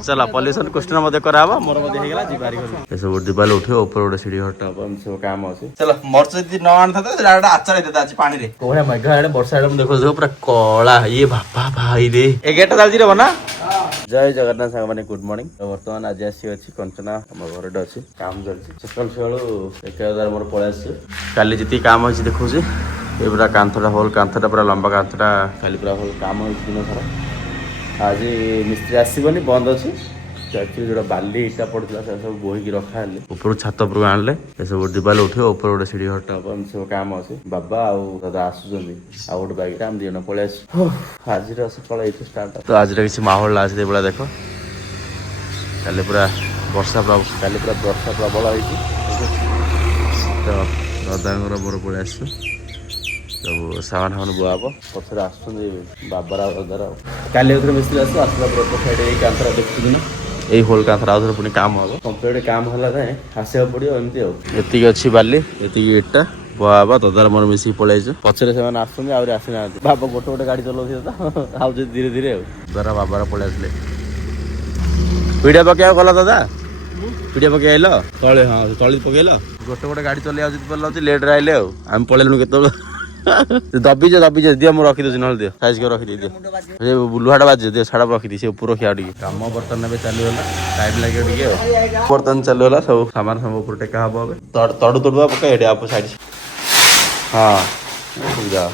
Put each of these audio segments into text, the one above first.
चल pollution question मते कराबो मोर मते हेगला जिबारी कर ए सब दिबाल उठियो ऊपर उडे सीढ़ी हटा हम सब काम अछि चल मरच जदी न आन था त आचार देता आज पानी रे कोहे मगा आडे वर्षा आडे देखो जो पूरा कळा ये बाबा भाई रे ए गेट जालजी रे बना जय जगन्नाथ साग माने गुड मॉर्निंग वर्तमान आज आसी अछि कंचना हम घर डे अछि काम चलछि सकाल सकाल 1000 मोर पळास काली जति काम अछि देखो जे ए पूरा कांथटा होल कांथटा पूरा लंबा कांथटा खाली पूरा होल काम होल दिन सारा आज मिस्त्री आसबनी बंद अच्छी एक्चुअली जो बाली इटा पड़ा सब बोहिकी रखा ऊपर छात उपर आनले सब दिवाल उठे ऊपर गोटे सीढ़ी हटा सब काम अच्छे बाबा आउ दादा आसुच्च आउ गोटे बाइक आम दिजन पलि आज सकाल ये स्टार्ट तो आज किसी माहौल आज देख काली पूरा वर्षा काली पूरा वर्षा प्रबल होती तो दादा मोर पलि आस सब सामान सामान बुआब पचर आसुच्च बाबार दादार काली मिस्त्री आसला साइड कांथरा देखुन यही होल कांथरा आउे पुणी काम हम कंप्लीट काम है जाए आसा पड़ो एमती ये अच्छी बाली ये इटा बुआब दादार मोर मिसिक पलैस पचर से आसना बाबा गोटे गोटे गाड़ी चलाऊ तो आउ धीरे धीरे द्वारा बाबार पलि आसले पिढ़िया पकड़ गला दादा पिढ़िया पकड़ आइल तले हाँ तली पकड़ गोटे गोटे गाड़ी चलि लेट आइले आम पलैलु के दबीज दियो मुझे रखी दूसरी ना दियो साइज कर रखी दियो लुहाटा बाजे दियो छाड़ा रखी से ऊपर रखा टे कम बर्तन ए चलूला टाइम लगे टे बर्तन चलूला सब सामान सब ऊपर टेका हम तड़ू तड़ुआ पकड़ आप साइड हाँ सुविधा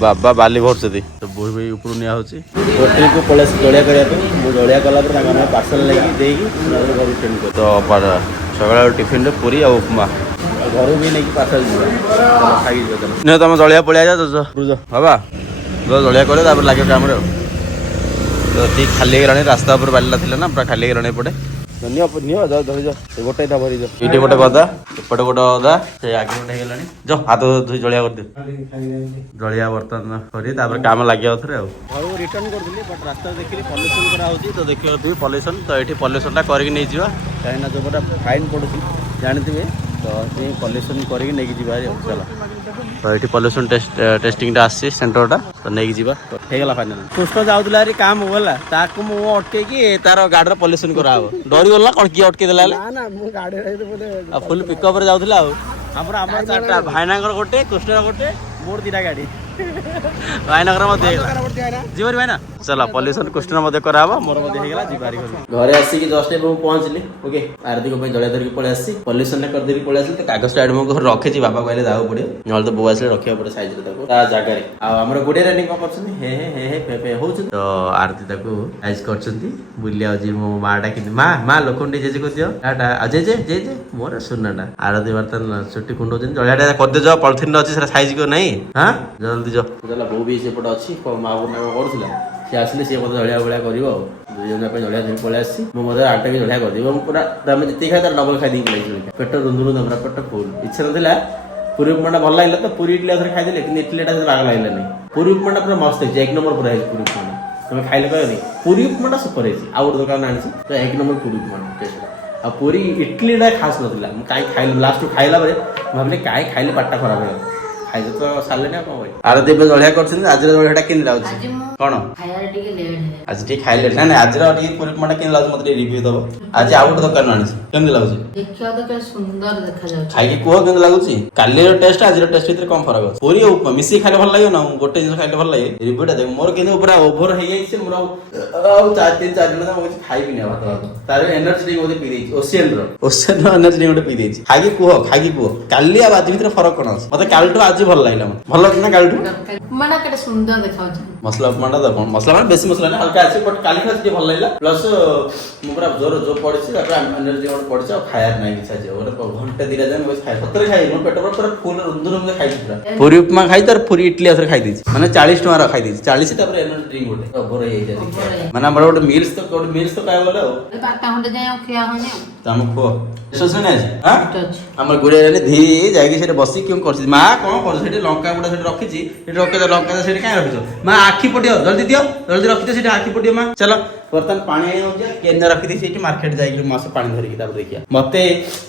बाबा बाली भरती तो बोही बोही ऊपर निया होटल को पलि जलिया करने जलिया कला पार्सल लगे तो सकाल टिफिन पूरी और उपमा घर भी नहीं पार्सल खाई तुम जलिया पलिया जा बाबा जलिया कर लगे काम तो ठीक खाली गलानी रास्ता ऊपर बालिला थी ना पूरा खाली गलानी पटे धरी जा गोटे भरी ये गोटे गदा एपटे गोटे गदा से आगे गोटे गलानी जो हाथ धोई जलिया कर दियो जलिया बर्तन कर काम लगे थे घर रिटर्न करी बट रास्ता देखिए पल्यूसन कराऊँ तो देखिए पल्यूसन तो ये पल्यूसन करके नहीं जावा कहीं जो गोटे फाइन पड़ुची जानते तो ये पल्यूसन करके नहीं जी चलो तो ये पल्यूसन टेस्टिंग आसी सेंटरटा तो नहीं जी होगा फाइनाल कृष्ण जाऊला काम होगा ताकू मु अटके तार गाड़ी पल्यूसन कराव डरी गला कौन किए अटके देला फुल पिकअप जाऊला आम चार्टा भाईना गोटे कृष्ण गोटे मोर दीटा गाड़ी भाईनगर जीवन भाई ना चल पल्यूसन क्वेश्चन मते कराबो मोर मते हेगला जिबारी घरे आसी कि जस्ट एबो पहुंचली ओके आरती को पे जलिया धर के पळे आसी पल्यूसन ने कर देरी पळे आसी त कागज टाइड मो घर रखे छी बाबा कहले दाऊ पड़ियो नल तो बोआ से रखिया पड़े साइज रे ताको ता जागा रे आ हमर गुडे रनिंग को करछनी हे हे हे पे पे होछ तो आरती ताको साइज करछंती बुलिया जी मो माडा कि मां लोखंडी जेजे को दियो टाटा अजय जे जे जे मोर सुनना आरती बर्तन छुट्टी कुंडो जन जलियाटा कर दे जो पॉलिथिन अछि से साइज को नहीं हां जल्दी जो चला बो भी सेपट अच्छी माँ करूला सी आसिले सी मतलब जलिया भाया कर दुई जन जलिया धरी पलि आसी मुझे आटा भी जलिया कर पूरा तुम जितनी खाए तार डबल खाई पलि पेट रुंधु रुंध पूरा पेट फुल इच्छा ना पूरी उपमाटा भल लगे तो पूरी इडली आधे खाईदे कि इडलीटा राग लगे पूरी उपमाटा पूरा मस्त है एक नंबर पूरा पूरी उपमा तुम खाइले कहनी पूरी उपमाटा सुपर है आउ गोटे दुकान आनी तो एक नंबर पूरी उपमा टेस्ट आ पूरी इडलीटा खास नाला कहीं खाइल लास्ट खाइला भाविले कहीं खाइले पाटा खराब है खाई तो सारे ना कौन आर देव जलिया कर आज जलिया केन लाउची कौन आज ठीक खाइले ना ना आज पूरी उपमाटा केन लाउची मत रिव्यू दबो आज आउ गोटे दुकान आनी केन लाउची देखियो तो के सुंदर देखा जाउ खाई कोह केन लागुची काली टेस्ट आज टेस्ट भीतर कम फरक अछि पूरी उपमा मिसी खाइले भल लागियो ना गोटे जिन खाइले भल लागे रिव्यूटा देख मोर केन पूरा ओवर हे जाई से मोर आउ 4 दिन ना मुझे खाई भी नहीं भात तार एनर्जी ड्रिंक ओदे पी देछि ओशियन एनर्जी ड्रिंक ओदे पी देछि खाई कोह काली आ आज भीतर फरक कोन अछि मते कालटो आज भल लागला भल कि ना कालटो मना केटे सुंदर देखा जाउ मसला उपमाटा द कोन मसला माने बेसी मसला ना हल्का अछि बट काली खास के भल लागला प्लस मुरा जोर जो पड़छि तापर एनर्जी और पड़छि और खाया नहीं इच्छा जे और घंटे दिरा जाय मैं खाई सतर खाई मोर पेट पर पूरा फुल रुंदुरुम खाई पूरा पूरी उपमा खाई तर पूरी इडली असर खाई देछि माने 40 टका खाई देछि 40 तापर एनर्जी ड्रिंक गोटे ओवर हे जाय माने हमर गोटे मील्स तो काय बोले हो बाटा घंटे जाय खिया होने तम खो सोसने आज हां हमर गुड़े रे धी जाय के से बसी क्यों करछि मां कोन कर सेठी लंका गुडा सेठी रखिछि सेठी रखे लंका सेठी काय रखिछो मां आखी पटियो जल्दी दियो जल्दी रखितो सेठी आखी पटियो मां चलो ବର୍ତ୍ତମାନ ପାଣି ଆଣିବାକୁ କେନ୍ ରଖିଦେଇ ସେଇଠି ମାର୍କେଟ ଯାଇକି ମାସ ପାଣି ଧରିକି ତାପରେ ଦେଖିବା ମତେ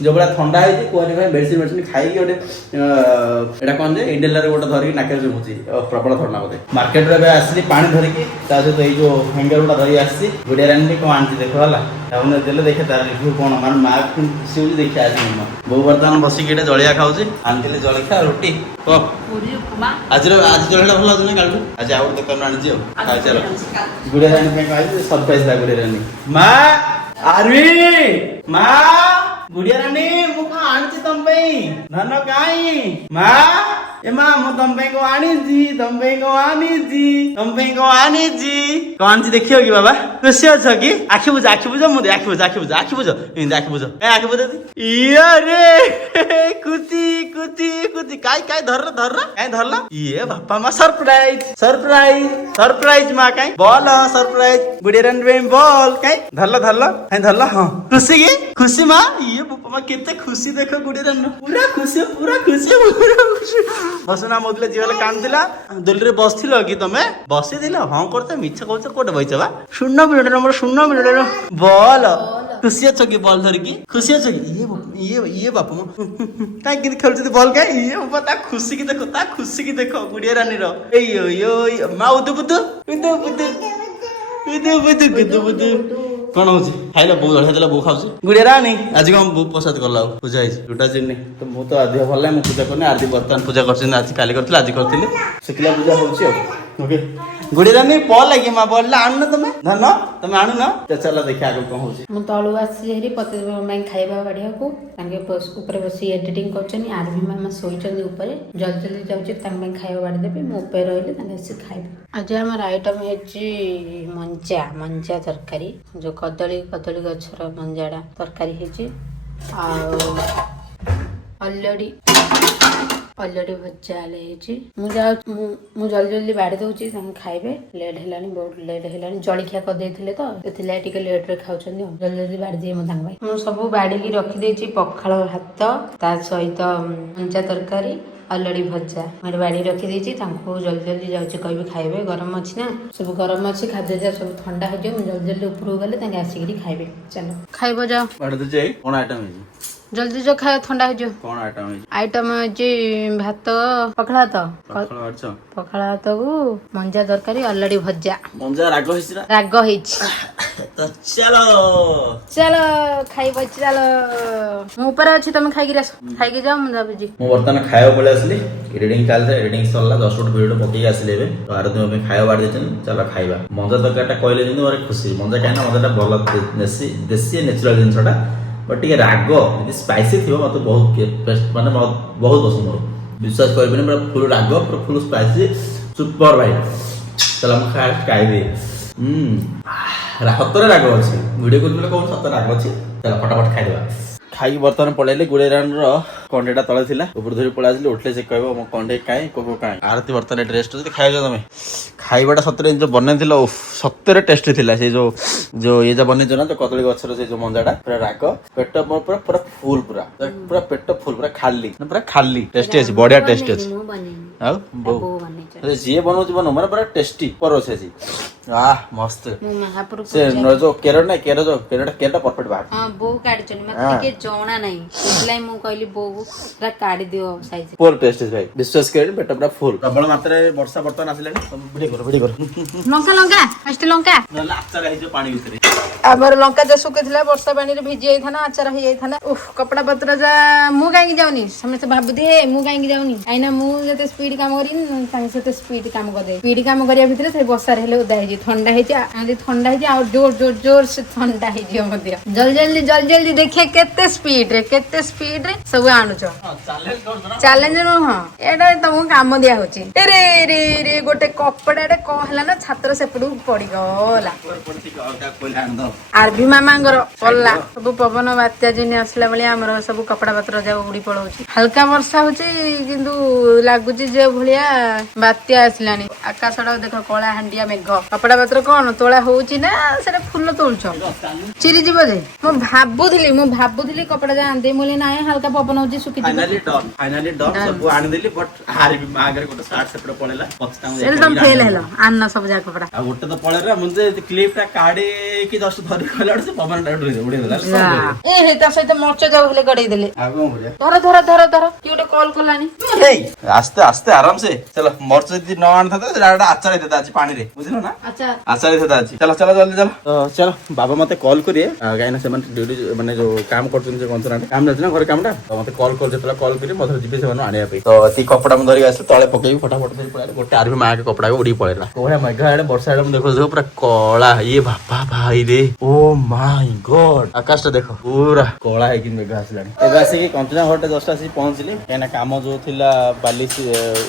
ଯୋଉ ଭଳିଆ ଥଣ୍ଡା ହେଇଛି କୁହନି ଭାଇ ମେଡିସିନ ଖାଇକି ଗୋଟେ ଏଇଟା କଣ ଯେ ଇଣ୍ଡେଲାରେ ଗୋଟେ ଧରିକି ନାକରେ ଜମୁଛି ପ୍ରବଳ ଥଣ୍ଡା ମତେ ମାର୍କେଟରେ ଏବେ ଆସିଲି ପାଣି ଧରିକି ତା ସହିତ ଏଇ ଯୋଉ ହ୍ୟାଙ୍ଗର ଗୁଡା ଧରି ଆସିଛି ଗୁଡିଆ ରାଣୀ କଣ ଆଣିଛି ଦେଖ ହେଲା ତାମାନେ ଦେଲେ ଦେଖେ ତାର ରିଭ୍ୟୁ କଣ ମାନେ ମା ଖୁସି ହଉଛି ଦେଖିଆ ଆଜି ବୋଉ ବର୍ତ୍ତମାନ ବସିକି ଏଇଟା ଜଳିଆ ଖାଉଛି ଆଣିଥିଲେ ଜଳଖିଆ ରୁଟି କହ ପୁରୀ ଉପମା ଆଜି ଜଳଖିଆ ଭଲ ଲାଗୁଛି ନା କାଲିଠୁ ଆଜି ଆଉ ଗୋଟେ ଦୋକାନରୁ ଆଣିଛି ଆଉ ଖାଇ ଚାଲ ଗୁଡିଆ ରାଣୀ ପାଇଁ କହିଲି ସରପ୍ରାଇଜ ଲା ଗୁଡିଆ ରାଣୀ ମା ଆରବି ମା ଗୁଡିଆ ରାଣୀ ମୁଁ କଣ ଆଣିଛି ତମ ପାଇଁ ଧନ କାଇଁ ମା ଏ ମା ମୁଁ ତମ ପାଇଁ କଣ ଆଣିଛି ତମ ପାଇଁ କଣ ଆଣିଛି ତମ ପାଇଁ କଣ ଆଣିଛି କଣ ଆଣିଛି ଦେଖିବ କି ବାବା ଖୁସି ଅଛ କି ଆଖି ବୁଝ ମୁଁ ଆଖି ବୁଝ ଏମିତି ଆଖି ବୁଝ କାଇଁ ଆଖି ବୁଝ ଇଏ ରେ ଖୁସି ଖୁସି ଖୁସି କାଇଁ ଧର କାଇଁ ଧରଲ ଇଏ ବାପା ମା ସରପ୍ରାଇଜ ମା କାଇଁ ବଲ ସରପ୍ରାଇଜ ଗୁଡିଆ ରାଣୀ ପାଇଁ ବଲ କାଇଁ ଧରଲ କାଇଁ ଧରଲ ହଁ ଖୁସି ମା ଇଏ ବାପା ମା କେତେ ଖୁସି ଦେଖ ଗୁଡିଆ ରାଣୀ ପୁରା ଖୁସି ବସୁନା ମୋଦଲେ ଝିଅ ହେଲେ କାନ୍ଦୁଥିଲା ଦୋଲିରେ ବସିଥିଲ କି ତମେ ବସିଥିଲ ହଁ କରୁଛ ମିଛ କହୁଛ କୋଉଟେ ବଇଛ ବା ଶୂନ ମିନିଟ ବଲ ଖୁସି ଅଛ କି ବଲ ଧରିକି ଖୁସି ଅଛ କି ଇଏ ବାପା ମା କାଇଁ କେମିତି ଖେଳୁଛନ୍ତି ବଲ କାଇଁ ଇଏ ବାପା ତା ଖୁସିକି ଦେଖ ଗୁଡିଆ ରାଣୀର ଏଇ ମା ଉଦୁ କଣ ହଉଛି ଖାଇଲା ବୋଉ ଜଳଖିଆ ଦେଲା ବୋଉ ଖାଉଛି ଗୁଡିଆ ରାଣୀ ଆଜି କଣ ବୋଉ ପ୍ରସାଦ କଲା ଆଉ ପୂଜା ହେଇଛି ଯୋଉଟା ଚିନି ତ ମୁଁ ତ ଅଧିକ ଭଲ ନାହିଁ ମୁଁ ପୂଜା କରୁନି ଆଜି ବର୍ତ୍ତମାନ ପୂଜା କରିଛନ୍ତି ଆଜି କାଲି କରିଥିଲି ଆଜି କରିଥିଲି ଶୁଖିଲା ପୂଜା ହଉଛି ଆଉ ଓକେ ଗୁଡିଆ ରାଣୀ ବଲ୍ ଲାଗି ମା ବଲ୍ ଆଣୁନ ତମେ ଧନ ତମେ ଆଣୁନ ଚାଲ ଦେଖିଆ ଆଗକୁ କଣ ହଉଛି ମୁଁ ତଳୁ ଆସିଛି ହେରି ପତିଦେବ ପାଇଁ ଖାଇବା ବାଢିବାକୁ ତାଙ୍କେ ଉପରେ ବସି ଏଡିଟିଂ କରୁଛନ୍ତି ଆରବି ମାମା ଶୋଇଛନ୍ତି ଉପରେ ଜଲ୍ଦି ଯାଉଛି ତାଙ୍କ ପାଇଁ ଖାଇବା ବାଢିଦେବି ମୁଁ ଉପରେ ରହିଲେ ତାଙ୍କେ ଆସି ଖାଇବେ ଆଜି ଆମର ଆଇଟମ ହେଇଛି ମଞ୍ଜା ତରକାରୀ ଯୋଉ କଦଳୀ ଗଛର ମଞ୍ଜାଟା ତରକାରୀ ହେଇଛି ଆଉ ଅଲଡି ଭଜା ହେଇଛି ମୁଁ ଜଲ୍ଦି ବାଢି ଦଉଛି ତାଙ୍କୁ ଖାଇବେ ଲେଟ୍ ହେଲାଣି ବହୁତ ଲେଟ୍ ହେଲାଣି ଜଳଖିଆ କରିଦେଇଥିଲେ ତ ସେଥିଲାଗି ଟିକେ ଲେଟ୍ ରେ ଖାଉଛନ୍ତି ଆଉ ଜଲ୍ଦି ବାଢି ଦିଏ ମୁଁ ତାଙ୍କ ପାଇଁ ମୁଁ ସବୁ ବାଢିକି ରଖିଦେଇଛି ପଖାଳ ଭାତ ତା ସହିତ ମଞ୍ଜା ତରକାରୀ ଅଲଡି ଭଜା ମୁଁ ବାଢି ରଖିଦେଇଛି ତାଙ୍କୁ ଜଲ୍ଦି ଯାଉଛି କହିବି ଖାଇବେ ଗରମ ଅଛି ନା ସବୁ ଗରମ ଅଛି ଖାଦ୍ୟ ଯା ସବୁ ଥଣ୍ଡା ହେଇଯିବ ମୁଁ ଜଲ୍ଦି ଉପରକୁ ଗଲେ ତାଙ୍କେ ଆସିକିରି ଖାଇବେ ଚାଲ ଖାଇବ ଯାଅ କଣ ଆଇଟମ ହେଇଛି ଜଲ୍ଦି ଯାଅ ଖାଇବା ଥଣ୍ଡା ହେଇଯିବ କଣ ଆଇଟମ ହେଇଛି ଭାତ ପଖାଳ ଭାତକୁ ମଞ୍ଜା ତରକାରୀ ଅଲଡି ଭଜା ମଞ୍ଜା ରାଗ ହେଇଛି ଚାଲ ଖାଇବ ଚାଲ ମୁଁ ଉପରେ ଅଛି ତମେ ଖାଇକି ଆସ ଖାଇକି ଯାଅ ମୁଁ ଯାଉଛି ମୁଁ ବର୍ତ୍ତମାନ ଖାଇବା ପଳେଇ ଆସିଲି ଏଡିଟିଂ ସରିଲା 10 ମିନିଟ୍ ଭିଡିଓ ପକେଇକି ଆସିଲି ଏବେ ଆରତି ମୋ ପାଇଁ ଖାଇବା ବାଢି ଦେଇଛନ୍ତି ଚାଲ ଖାଇବା ମଞ୍ଜା ତରକାରୀଟା କହିଲେ ଯେମିତି ମୋର ଖୁସି ମଞ୍ଜା କାହିଁକି ମଞ୍ଜାଟା ଭଲ ଦେଶୀ ନେଚୁରାଲ ଜିନିଷଟା ବଟ୍ ଟିକେ ରାଗ ଯଦି ସ୍ପାଇସି ଥିବ ମତେ ବହୁତ ମାନେ ବହୁତ ପସନ୍ଦ ମୋର ବିଶ୍ୱାସ କରିବେନି ପୁରା ଫୁଲ୍ ରାଗ ପୁରା ଫୁଲ୍ ସ୍ପାଇସି ସୁପର ଭାଇ ଚାଲ ମୁଁ ଖାଇବି ସତରେ ରାଗ ଅଛି ଭିଡ଼ିଓ କରୁଥିଲେ କଣ ସତରେ ରାଗ ଅଛି ଚାଲ ଫଟାଫଟ ଖାଇଦେବା ଖାଇକି ବର୍ତ୍ତମାନ ପଳେଇଲେ ଗୁଡିଆ ରାଣୀର କଣ୍ଢେଇଟା ତଳେ ଥିଲା ଉପରୁ ଧରି ପଳେଇ ଆସିଲି ଉଠିଲେ ସେ କହିବ ମୋ କଣ୍ଢେଇ କାଇଁ କୋକୋ କାଇଁ ଆରତି ବର୍ତ୍ତମାନ ଏଠି ରେଷ୍ଟ ଯଦି ଖାଇଛ ତମେ ଖାଇବାଟା ସତରେ ଯୋଉ ବନେଇଥିଲ ସତରେ ଟେଷ୍ଟି ଥିଲା ସେ ଯୋଉ ଇଏ ଯୋଉ ବନେଇଛ ନା କଦଳୀ ଗଛର ସେ ଯୋଉ ମଞ୍ଜାଟା ପୁରା ରାଗ ପେଟ ପୁରା ଫୁଲ୍ ପୁରା ପେଟ ଫୁଲ୍ ପୁରା ଖାଲି ଟେଷ୍ଟି ଅଛି ବଢିଆ ଟେଷ୍ଟି ଅଛି ଆଉ ଯିଏ ବନଉଛି ମାନେ ପୁରା ଟେଷ୍ଟି ପରସି ଅଛି ମସ୍ତ ସେ ଯୋଉ କେରଟା ପରଫେକ୍ଟ ବାହାରୁଛି ବୋଉ କାଢିଛନ୍ତି ମତେ ଟିକେ ଜଣା ନାହିଁ ସେଥିଲାଗି ମୁଁ କହିଲି ବୋଉ ପୁରା କାଢି ଦିଅ ସାଇଜ ପୁରା ଟେଷ୍ଟି ଭାଇ ବିଶ୍ୱାସ କରିବେନି ପେଟ ପୁରା ଫୁଲ୍ ପ୍ରବଳ ମାତ୍ରାରେ ବର୍ଷା ବର୍ତ୍ତମାନ ଆସିଲାଣି ଭିଡି କର ଲଙ୍କା ନହେଲେ ଆଚାର ହେଇଯିବ ପାଣି ଭିତରେ ଆମର ଲଙ୍କା ଯା ଶୁଖିଥିଲା ବର୍ଷା ପାଣିରେ ଭିଜି ଯାଇଥାନ୍ତା ଆଚାର ହେଇଯାଇଥାନ୍ତା କପଡା ପତ୍ର ଯା ମୁଁ କାହିଁକି ଯାଉନି ସମସ୍ତେ ଭାବୁଥିବେ ମୁଁ କାହିଁକି ଯାଉନି କାହିଁକିନା ମୁଁ ଯେତେ ସ୍ପିଡ କାମ କରିନି ତାଙ୍କ ସେତେ ସ୍ପିଡ କାମ କରିଦେବି ସ୍ପିଡ କାମ କରିବା ଭିତରେ ସେ ବର୍ଷାରେ ହେଲେ ଓଦା ହେଇଛି ଥଣ୍ଡା ହେଇଛି ଆଉ ଜୋର ସେ ଥଣ୍ଡା ହେଇଯିବ ମଧ୍ୟ ଜଲ୍ଦି ଦେଖିଆ କେତେ ସ୍ପିଡ ରେ ସବୁ ଆଣୁଛ ଚ୍ୟାଲେଞ୍ଜ ନୁହଁ ଏଇଟା ତମକୁ କାମ ଦିଆ ହଉଛି ରେ ଗୋଟେ କପଡାଟେ କଣ ହେଲା ନା ଛାତ୍ର ସେପଟକୁ ପଡିଗଲା ଆରବି ମାମାଙ୍କର ପଲ୍ଲା ସବୁ ପବନ ବାତ୍ୟା ଯେନି ଆସିଲା ଭଳିଆ ଆମର ସବୁ କପଡା ପତ୍ର ଯାକ ଉଡି ପଳଉଛି। ହାଲକା ବର୍ଷା ହଉଛି କିନ୍ତୁ ଲାଗୁଛି ଯେ ଭଳିଆ ବାତ୍ୟା ଆସିଲାଣି। ଆକାଶଟା ଦେଖ କଳା ହାଣ୍ଡିଆ ମେଘ। କପଡା ପତ୍ର କଣ ତୋଳା ହଉଛି ନା ସେଟା ଫୁଲ ତୋଳୁଛ? ଚିରି ଯିବ ଯେ ମୁଁ ଭାବୁଥିଲି କପଡା ଯା ଆଣିଦେଇ ମୁଁ ନାଇଁ ହାଲକା ପବନ ହଉଛି ଶୁଖିଯିବ। ଫାଇନାଲି ଡନ୍ ସବୁ ଆଣିଦେଲି ବଟ୍ ଆରବି ମା ଆଗରେ ଗୋଟେ ସାର୍ଟ ସେପଟେ ପଳେଇଲା। ଫେଲ ହେଲ ଆନ ସବୁ ଯାକ କପଡା ଆଉ ଗୋଟେ ତ ପଳେଇଲା ମୁଁ ଯେ କ୍ଲିପ୍ ଟା କାଢିକି ଜଷ୍ଟ ଧରି କହିଲା ସେ ପବନ ଟା ଉଡେଇଦେଲା। ଏ ତା ସହିତ ମର୍ଚ ଯାଉ ହେଲେ ଗଡେଇ ଦେଲେ। ଆଉ କଣ କରିବା? ଧର କି ଗୋଟେ କଲ୍ କଲାନି। ଆସ୍ତେ ଆସ୍ତେ ଆରାମସେ ଚାଲ। ମର୍ଚ ଯଦି ନ ଆଣିଥାନ୍ତା ସେଟା ଗୋଟେ ଆଚାର ହେଇଥାନ୍ତା ଆଜି ପାଣିରେ, ବୁଝିଲ ନା? ଆଚାର ହେଇଥାନ୍ତା ଆଜି। ଚାଲ ଜଲ୍ଦି ଚାଲ। ଚାଲ ବାବା ମତେ କଲ୍ କରିବେ କାହିଁକି ନା ସେମାନେ ଡ୍ୟୁଟି ମାନେ ଯୋଉ କାମ କରୁଛନ୍ତି ସେ କନ୍ତରାରେ କାମ ଯାଉଛି ନା ଘରେ କାମଟା। ତ ମତେ କଲ୍ ଯେତେବେଳେ କଲ୍ କରିବେ ମତେ ଯିବେ ସେମାନେ ଆଣିବା ପାଇଁ। ତ ଏତିକି କପଡା ମୁଁ ଧରିକି ଆସିଲି ତଳେ ପକେଇବି ଫଟାଫଟ ଧରି ପଳେଇଲା। ଗୋଟେ ଆରବି ମା କପଡା ଉଡିକି ପଳେଇଲା। କୋହଳିଆ ମେଘ ଆଡେ ବର୍ଷା ଆଡେ ମୁଁ ଦେଖୁଛି ପୁରା କଳା। ଇଏ ବାପା ଭାଇ ରେ ଓ ମାଇ ଗଡ୍। ଆକାଶ ଟା ଦେଖ ପୁରା କଳା ହେଇକି ମେଘ ଆସିଲାଣି। ଏବେ ଆସିକି କଞ୍ଚନା ଘରଟେ ଜଷ୍ଟ ଆସିକି ପହଞ୍ଚିଲି କାହିଁକିନା କାମ ଯୋଉ ଥିଲା ବାଲି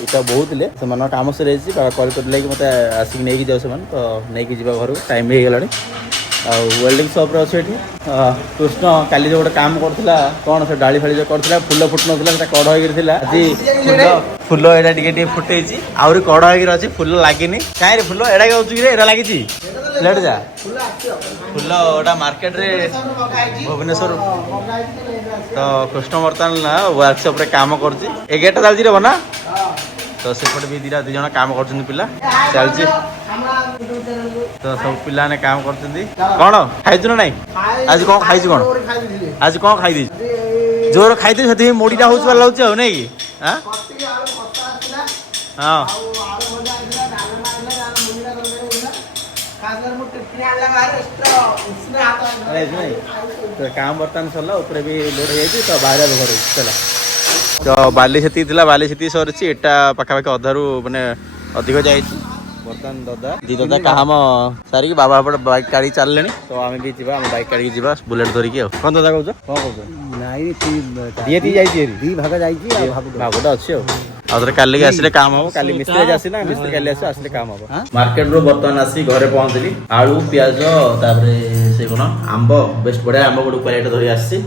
ଇଟା ବହୁଥିଲେ ସେମାନଙ୍କ କାମ ସରିଯାଇଛି। ବାବା କଲ୍ କରିଥିଲେ କି ମତେ ଆସିକି ନେଇକି ଯାଉ ସେମାନେ। ତ ନେଇକି ଯିବା ଘରକୁ ଟାଇମ୍ ହେଇଗଲାଣି। ଆଉ ୱେଲ୍ଡିଂ ସପ୍ରେ ଅଛି ଏଠି। କୃଷ୍ଣ କାଲି ଯୋଉ ଗୋଟେ କାମ କରୁଥିଲା କଣ ସେ ଡାଳି ଫାଳି ଯୋଉ କରୁଥିଲା ଫୁଲ ଫୁଟୁନଥିଲା ସେଟା କଢ ହେଇକି ଥିଲା। ଆଜି ଫୁଲ ଏଇଟା ଟିକେ ଫୁଟେଇଛି ଆହୁରି କଢ ହେଇକି ଅଛି ଫୁଲ ଲାଗିନି। କାହିଁରେ ଫୁଲ ଏଇଟା ହଉଛି କି ଏଇଟା ଲାଗିଛି ଲେଟ୍ ଯା ଫୁଲ ଏଟା ମାର୍କେଟରେ ଭୁବନେଶ୍ୱର। ତ କୃଷ୍ଣ ବର୍ତ୍ତମାନ ନା ୱାର୍କସପରେ କାମ କରୁଛି। ଏ ଗେଟ୍ ଚାଲିଛି ରେ ବନା। ତ ସେପଟେ ବି ଦି ଜଣ କାମ କରୁଛନ୍ତି ପିଲା ଚାଲିଛି। ତ ସବୁ ପିଲାମାନେ କାମ କରୁଛନ୍ତି। କଣ ଖାଇଛୁ ନା ନାଇଁ? ଆଜି କଣ ଖାଇଛୁ? ଆଜି କଣ ଖାଇଦେଇଛୁ? ଜୋର ଖାଇଦେଇଛୁ ସେଥିପାଇଁ ମୋଡିଟା ହଉଛି ଭଲ ଲାଗୁଛି ଆଉ ନାଇଁ କି? ହଁ କାମ ବର୍ତ୍ତମାନ ସରିଲା ଉପରେ ବି ଲୋଡ୍ ହେଇଯାଇଛି ତ ବାହାରିବା ଘରୁ ଚାଲ। ତ ବାଲି ସେତିକି ଥିଲା ବାଲି ସେତିକି ସରିଛି। ଏଟା ପାଖାପାଖି ଅଧାରୁ ମାନେ ଅଧିକ ଯାଇଛି। ବର୍ତ୍ତମାନ ଦାଦା କାମ ସାରିକି ବାବା ଏପଟେ ବାଇକ୍ କାଢିକି ଚାଲିଲେଣି। ତ ଆମେ ବି ଯିବା ଆମ ବାଇକ୍ କାଢିକି ଯିବା ବୁଲେଟ୍ ଧରିକି। ଆଉ କଣ ଦାଦା କହୁଛ? କଣ କହୁଛ? ନାଇଁ ଯାଇଛି ଦି ଭାଗ ଯାଇଛି ଭାଗଟା ଅଛି ଆଉ ଥରେ କାଲିକି ଆସିଲେ କାମ ହବ। କାଲି ମିସ୍ତ୍ରୀ ଆଜି ଆସିନା ମିସ୍ତ୍ରୀ କାଲି ଆସିଲେ କାମ ହବ। ମାର୍କେଟରୁ ବର୍ତ୍ତମାନ ଆସି ଘରେ ପହଞ୍ଚିଲି। ଆଳୁ ପିଆଜ ତାପରେ ସେ କଣ ଆମ୍ବ ବେଶ ବଢିଆ ଆମ୍ବ ଗୋଟେ ପ୍ୟାକେଟ୍ ଧରି ଆସିଛି।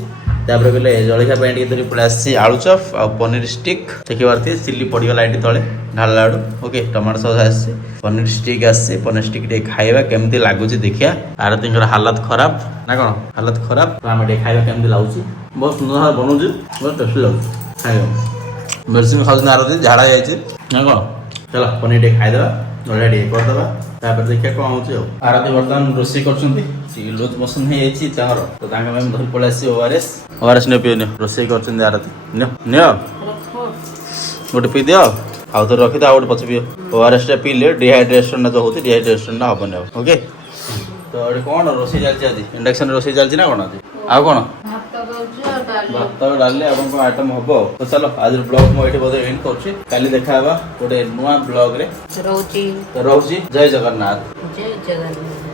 ତାପରେ କହିଲେ ଜଳଖିଆ ପାଇଁ ଟିକେ ଧରି ପଳେଇ ଆସିଛି ଆଳୁ ଚପ୍ ଆଉ ପନିର ଷ୍ଟିକ୍ ଦେଖିପାରୁଥିବେ ଚିଲି ପଡ଼ିଗଲା ଏଠି ତଳେ ଢାଳିଲା ଆଳୁ। ଓକେ ଟମାଟୋ ସସ୍ ଆସିଛି ପନିର ଷ୍ଟିକ୍ ଆସିଛି। ପନିର ଷ୍ଟିକ୍ ଟିକେ ଖାଇବା କେମିତି ଲାଗୁଛି ଦେଖିବା। ଆରତୀଙ୍କର ହାଲତ ଖରାପ ନା କଣ ହାଲତ ଖରାପ ତ ଆମେ ଟିକେ ଖାଇବା କେମିତି ଲାଗୁଛି। ବହୁତ ସୁନ୍ଦର ଭାବରେ ବନଉଛି ବହୁତ ଟେଷ୍ଟି ଲାଗୁଛି ଖାଇବା। ମେଡ଼ିସିନ ଖାଉଛନ୍ତି ଆରତୀ ଝାଡ଼ା ଯାଇଛି ନା କଣ? ଚାଲ ପନିର ଟିକେ ଖାଇଦେବା ନଡ଼ିଆ ଟିକେ କରିଦେବା ତାପରେ ଦେଖିବା କଣ ହଉଛି ଆଉ। ଆରତୀ ବର୍ତ୍ତମାନ ରୋଷେଇ କରୁଛନ୍ତି। ଲୁଜ ମୋସନ ହେଇଯାଇଛି ତାଙ୍କର ତ ତାଙ୍କ ପାଇଁ ଧରି ପଳେଇ ଆସିଛି ଓଆରଏସ୍ ନିଅ ପିଅ ନିଅ। ରୋଷେଇ କରୁଛନ୍ତି ଆରତୀ ନିଅ ଗୋଟେ ପିଇ ଦିଅ ଆଉ ଥରେ ରଖିଦିଅ ଆଉ ଗୋଟେ ପଛେ ପିଅ। ଓଆରଏସ୍ ଟା ପିଇଲେ ଡିହାଇଡ୍ରେସନ୍ ଯୋଉ ହେଉଛି ଡିହାଇଡ୍ରେସନ୍ ଟା ହବନି ଆଉ। ଓକେ ତ ଏଠି କଣ ରୋଷେଇ ଚାଲିଛି ଆଜି ଇଣ୍ଡକ୍ସନରେ ରୋଷେଇ ଚାଲିଛି ନା କଣ ଆଜି? ଆଉ କଣ ଭାତ ଡାଲି ଆଉ କଣ ଆଇଟମ୍ ହବ ଆଉ। ତ ଚାଲ ଆଜିର ବ୍ଲଗ ମୁଁ ଏଠି ବୋଧେ ଏଣ୍ଡ କରୁଛି। କାଲି ଦେଖା ହେବା ଗୋଟେ ନୂଆ ବ୍ଲଗରେ। ରହୁଛି ଜୟ ଜଗନ୍ନାଥ।